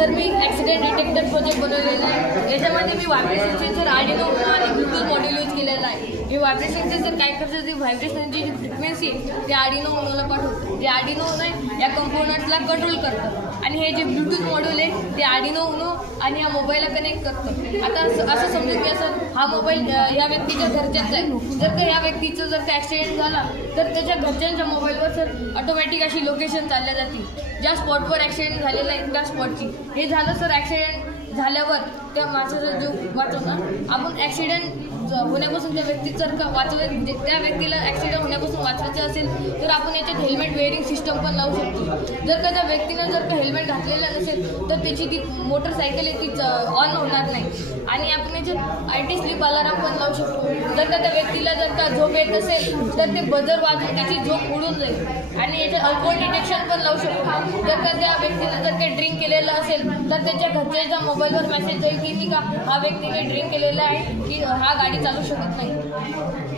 Sir मी accident detector project बनवलेला आहे याच्यामध्ये मी वापस सेन्सर आडिनो आणि ब्लूटूथ मॉड्यूल हे व्हायब्रेशनचे जर काय करतं ते व्हायब्रेशनची जी फ्रिक्वेन्सी आहे ते आडीनो मोनोला पाठवतं ते आडिनो मोनो या कंपोनंटला कंट्रोल करतं. आणि हे जे ब्लूटूथ मॉड्यूल आहे ते आडीनो उनो आणि या मोबाईलला कनेक्ट करतं. आता असं असं समजून की असं हा मोबाईल या व्यक्तीच्या घरच्याच आहे. जर का या व्यक्तीचं जर का ॲक्सिडेंट झाला तर त्याच्या घरच्यांच्या मोबाईलवर सर ऑटोमॅटिक अशी लोकेशन चालल्या जातील. ज्या स्पॉटवर ॲक्सिडेंट झालेला आहे त्या स्पॉटची हे झालं सर ॲक्सिडेंट झाल्यावर त्या माणसाचा जीव वाचवणार आपण ॲक्सिडेंट होण्यापासून त्या व्यक्ती जर का वाचवे म्हणजे त्या व्यक्तीला ॲक्सिडेंट होण्यापासून वाचवायचं असेल तर आपण याच्यात हेल्मेट वेअरिंग सिस्टम पण लावू शकतो. जर का त्या व्यक्तीनं जर का हेल्मेट घातलेलं नसेल तर त्याची ती मोटरसायकल आहे ती ऑन होणार नाही. आणि आपण याच्यात आय टी स्लीप अलाराम पण लावू शकतो. जर का त्या व्यक्तीला जर का झोप येत असेल तर ते बजर वाजून त्याची झोप उडून जाईल. आणि याच्यात अल्कोहोल डिटेक्शन पण लावू शकतो. जर का त्या व्यक्तीनं जर काही ड्रिंक केलेलं असेल तर त्याच्या घरच्याच्या मोबाईलवर मेसेज जाईल की नाही का हा व्यक्तीने ड्रिंक केलेला आहे की हा गाडी चालू शकत नाही